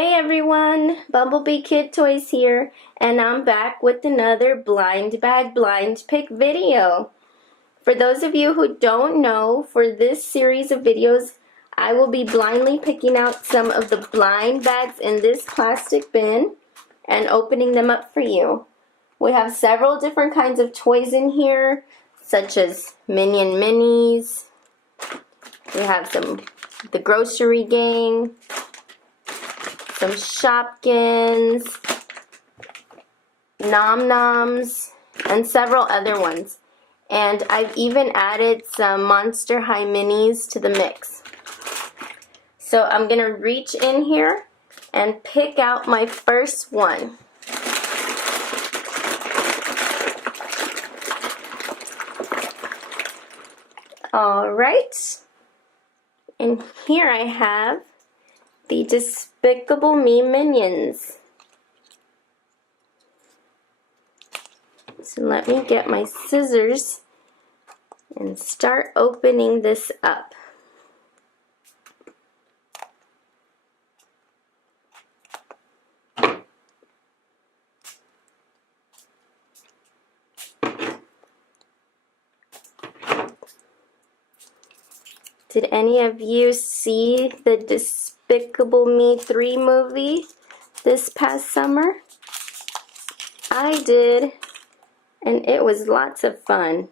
Hey everyone, Bumblebee Kid Toys here, and I'm back with another blind bag blind pick video. For those of you who don't know, for this series of videos, I will be blindly picking out some of the blind bags in this plastic bin and opening them up for you. We have several different kinds of toys in here, such as Minion Minis. We have the Grossery Gang, some Shopkins, Noms, and several other ones. And I've even added some Monster Hi Minnies to the mix. So I'm going to reach in here and pick out my first one. Alright, and here I have the Despicable Me Minions. So let me get my scissors and start opening this up. Did any of you see the Despicable Me 3 movie this past summer? I did, and it was lots of fun.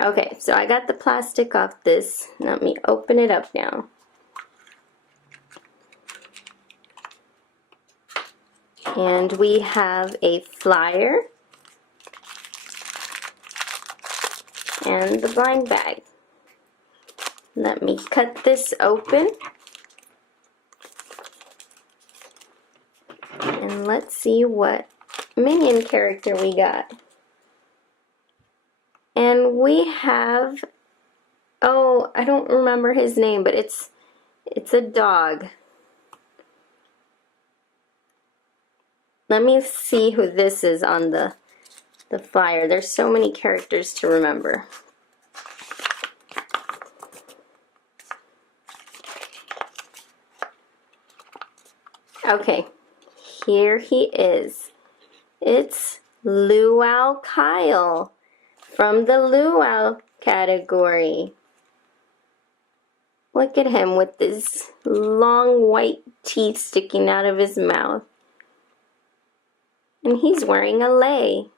Okay, so I got the plastic off this. Let me open it up now. And we have a flyer and the blind bag. Let me cut this open. And let's see what Minion character we got. And we have, oh, I don't remember his name, but it's a dog. Let me see who this is on the flyer. There's so many characters to remember. Okay, here he is. It's Luau Kyle from the Luau category. Look at him with his long white teeth sticking out of his mouth. And he's wearing a lei.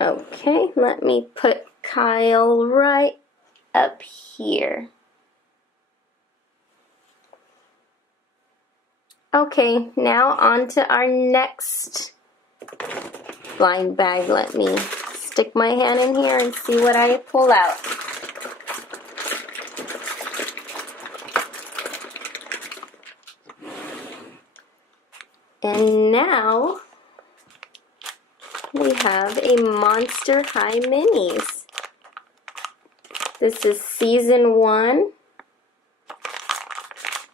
Okay, let me put Kyle right up here. Okay, now on to our next blind bag. Let me stick my hand in here and see what I pull out. And now we have a Monster Hi Minis. This is season 1,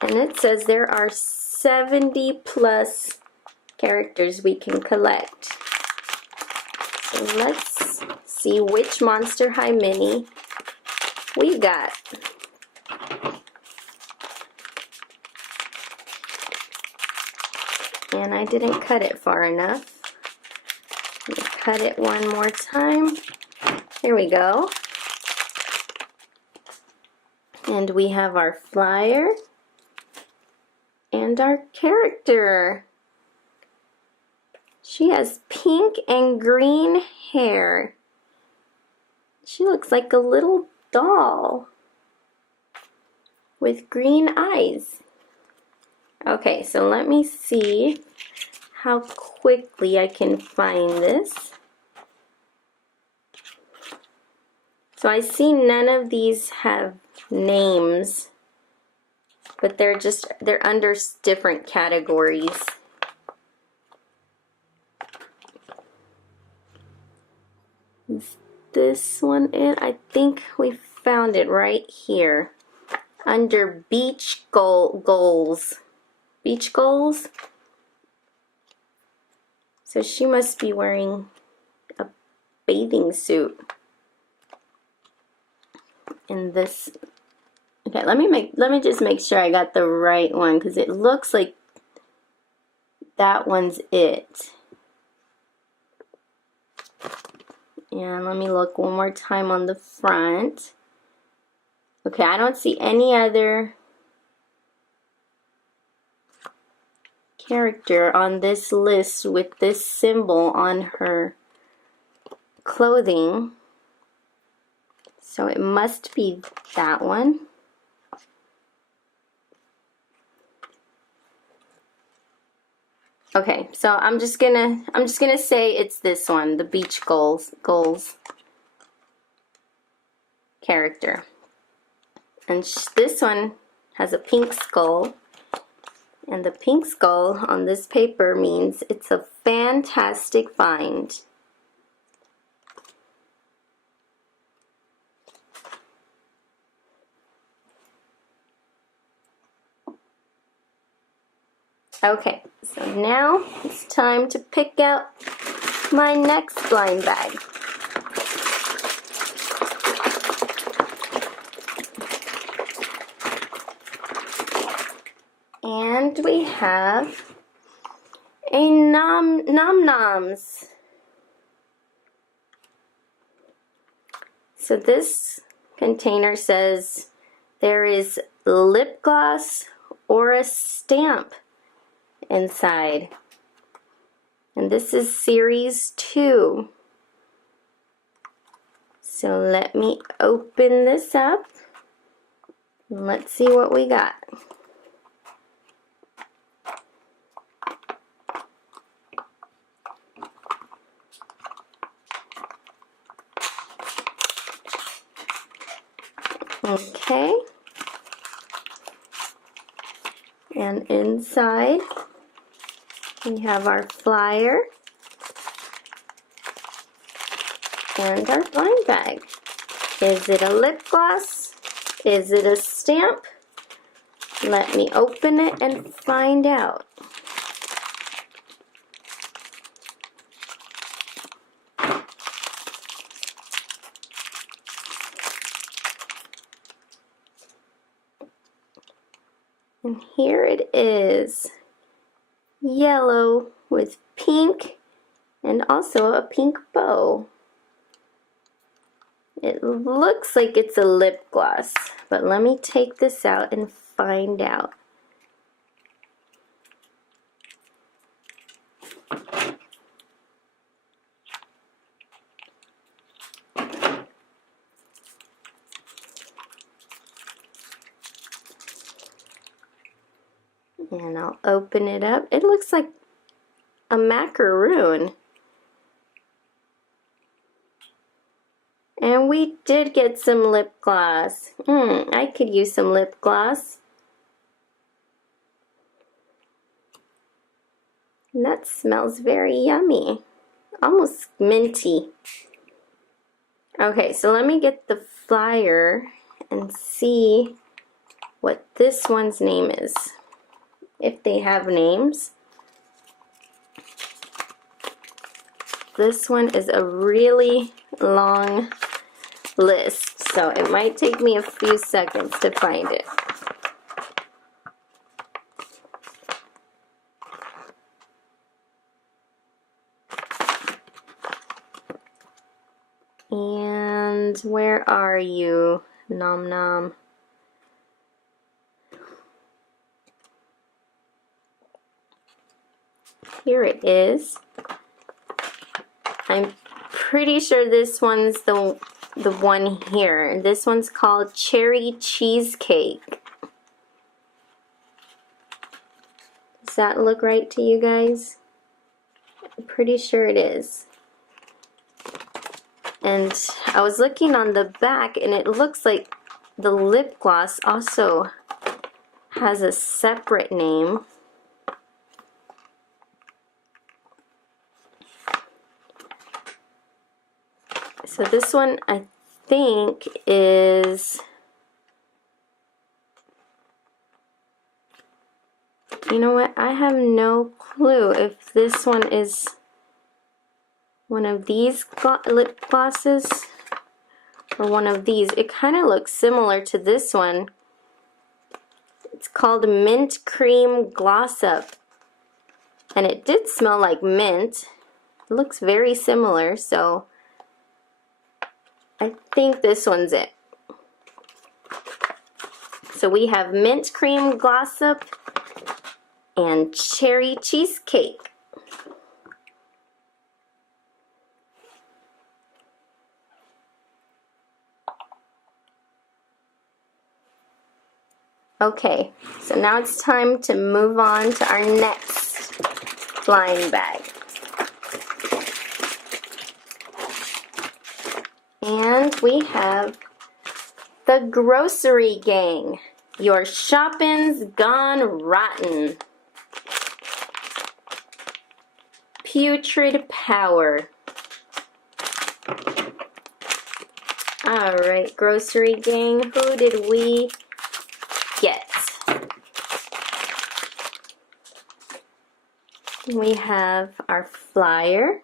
and it says there are 70 plus characters we can collect. So let's see which Monster Hi Minnie we got. And I didn't cut it far enough. Let me cut it one more time. There we go. And we have our flyer and our character. She has pink and green hair. She looks like a little doll with green eyes. Okay, so let me see how quickly I can find this. So I see none of these have names, but they're under different categories. Is this one it? I think we found it right here under beach goals. Beach goals. So she must be wearing a bathing suit. And this, okay, let me just make sure I got the right one, because it looks like that one's it. And let me look one more time on the front. Okay, I don't see any other character on this list with this symbol on her clothing. So it must be that one. Okay, so I'm just gonna say it's this one, the beach goals character. And this one has a pink skull, and the pink skull on this paper means it's a fantastic find. Okay, so now it's time to pick out my next blind bag. And we have a Noms. So this container says there is lip gloss or a stamp inside. And this is series 2. So let me open this up and let's see what we got. Okay. And inside we have our flyer and our blind bag. Is it a lip gloss? Is it a stamp? Let me open it and find out. And here it is. Yellow with pink and also a pink bow. It looks like it's a lip gloss, but let me take this out and find out. And I'll open it up. It looks like a macaroon. And we did get some lip gloss. I could use some lip gloss. And that smells very yummy. Almost minty. Okay, so let me get the flyer and see what this one's name is. If they have names. This one is a really long list, so it might take me a few seconds to find it. And where are you, Nom Nom? Here it is. I'm pretty sure this one's the one here. This one's called Cherry Cheesecake. Does that look right to you guys? I'm pretty sure it is. And I was looking on the back and it looks like the lip gloss also has a separate name. So this one I think is, you know what, I have no clue if this one is one of these lip glosses or one of these. It kind of looks similar to this one. It's called Mint Cream Gloss Up. And it did smell like mint. It looks very similar, so I think this one's it. So we have Mint Cream Gloss Up and Cherry Cheesecake. Okay, so now it's time to move on to our next blind bag. And we have the Grossery Gang. Your Shopkins gone rotten. Putrid Power. Alright, Grossery Gang, who did we get? We have our flyer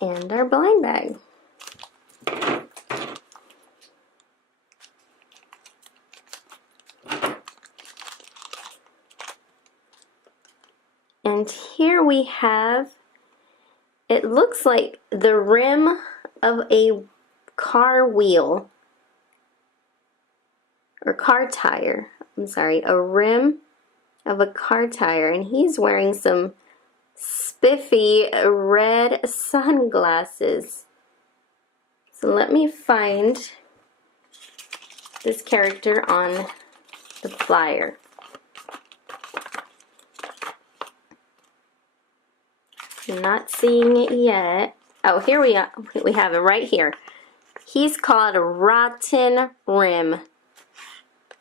and our blind bag. And here we have, it looks like the rim of a car wheel, or car tire. I'm sorry, a rim of a car tire. And he's wearing some spiffy red sunglasses. So let me find this character on the flyer. I'm not seeing it yet. Oh, here we are. We have it right here. He's called Rotten Rim.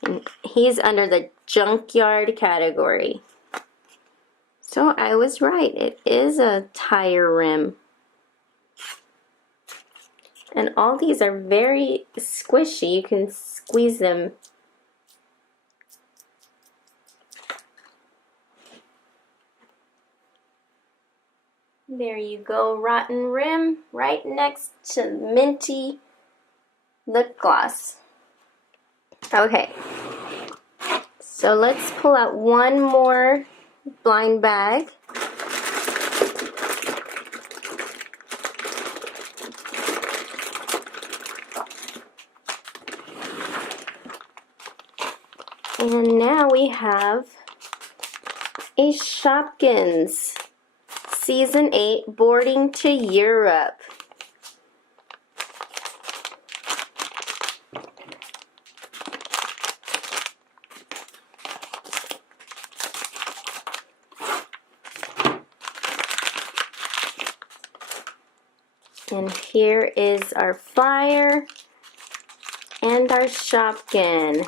And he's under the junkyard category. So I was right. It is a tire rim. And all these are very squishy. You can squeeze them. There you go, Rotten Rim, right next to Minty lip gloss. Okay, so let's pull out one more blind bag. And now we have a Shopkins Season 8 Boarding to Europe. And here is our flyer and our Shopkin.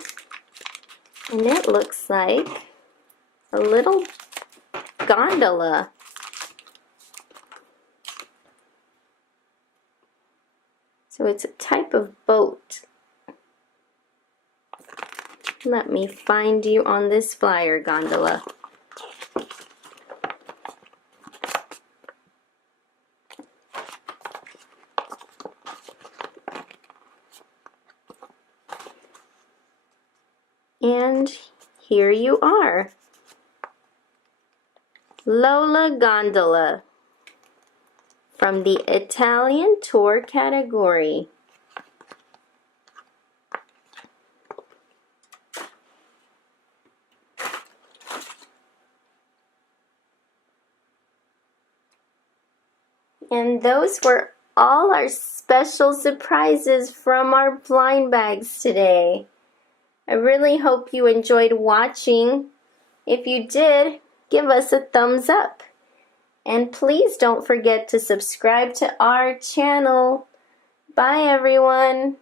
And it looks like a little gondola. So it's a type of boat. Let me find you on this flyer, gondola. And here you are. Lola Gondola from the Italian tour category. And those were all our special surprises from our blind bags today. I really hope you enjoyed watching. If you did, give us a thumbs up. And please don't forget to subscribe to our channel. Bye everyone.